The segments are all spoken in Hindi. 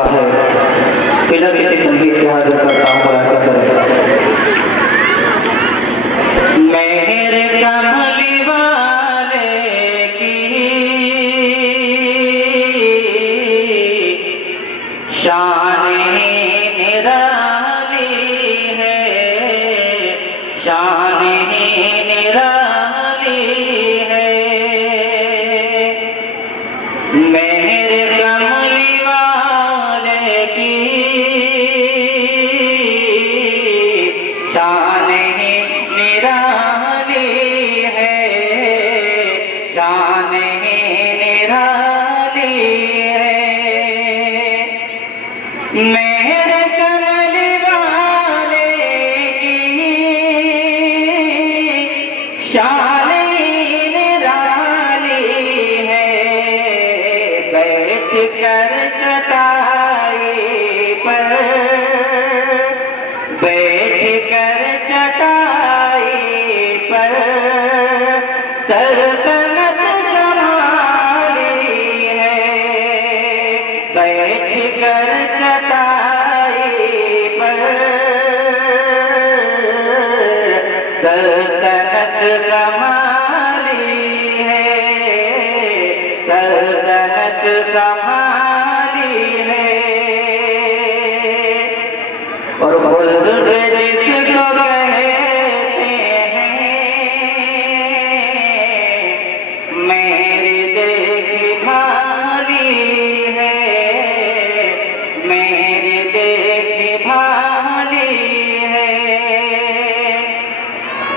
हुआ है। फिलहाल किसी संगीत के हाजिर करता हूँ, ऐसा करें। मेरे कमली वाले की शान निराली है, शान निराली है। मेरे कमली वाले की शान निराली है, शान निराली है। मेरे कमली वाले की शान निराली है। बैठ कर चटाई पर, बैठ कर चटाई पर सल्तनत संभाली है। बैठ कर चटाई पर सल्तनत संभाली है, सल्तनत संभाली है। और खुल्द जिसको कहते हैं, मेरी देखभाली है, मेरी देखभाली है।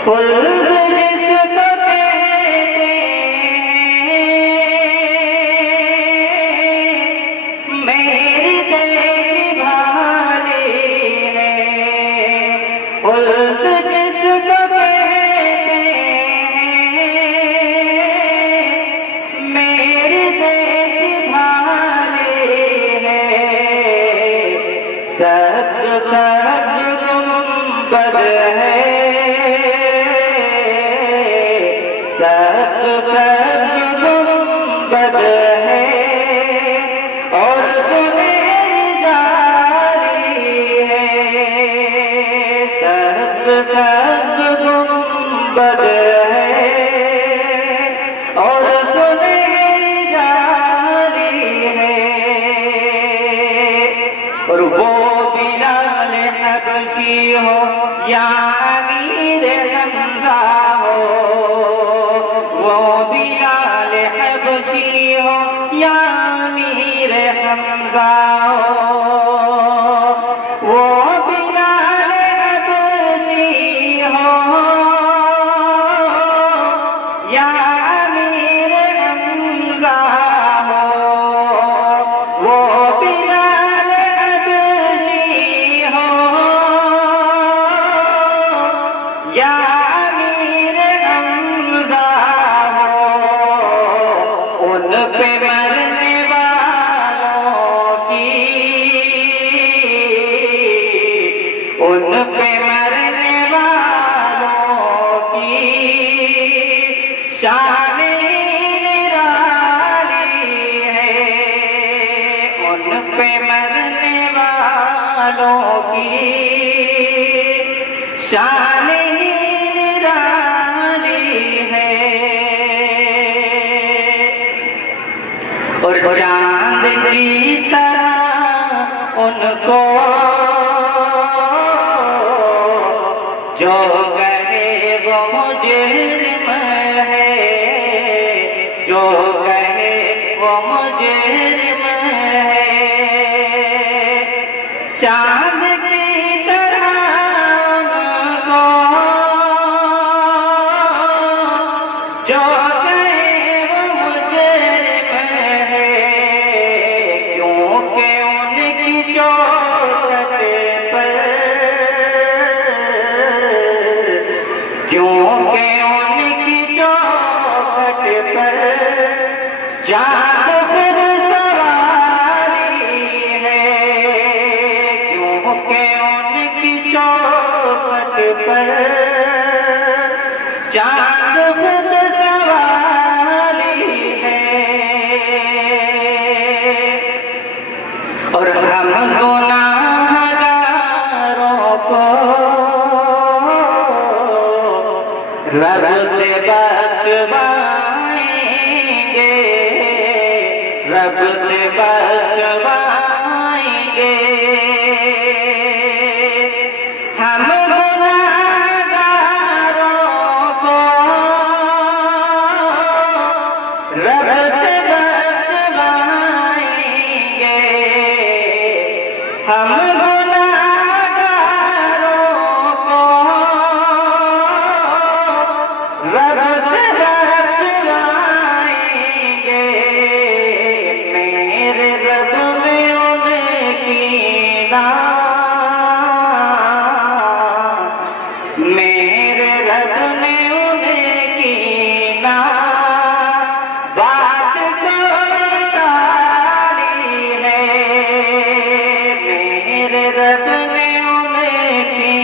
खुल्द जिसको कहते हैं, मेरी देखभाली है। खुल्द जिसको कहते हैं, मेरी देखभाली है। सब्ज सब्ज गुंबद है, सब्ज सब्ज गुंबद है। और सुनहरी जाली है, सब्ज सब्ज गुंबद है। और सुनहरी जाली है। और वो बिलाल हबशी हो या अमीर हमजा हो, वो बिलाल हबशी हो या अमीर हमजा हो। वो बिलाल हबशी हो या अमीर हमजा हो। वो बिलाल हबशी हो या अमीर हमजा हो। उन पे मरने वालों की, उन पे मरने वालों की शान निराली है। उन पे मरने वालों की शान निराली है। और चांद की तरह उनको जो कहे वो मुजरिम है, जो कहे वो मुजरिम है। चांद की तरह उनको जो कहे वो मुजरिम है। क्योंकि उनकी चोट पर, क्योंकि उनकी चौखट पर जान खुद सवारी है। क्योंकि और हम गुनाहगारों को रब से बख्शवाएंगे, रब से बख्शवाएंगे। हम गुनाहगारों को रब से बख्शवाएंगे, हम गुनाहगारों को रब से बख्शवाएंगे। मेरे रब ने उनकी मेरे रब ने उनकी बात को टाली है। मेरे रब ने उनकी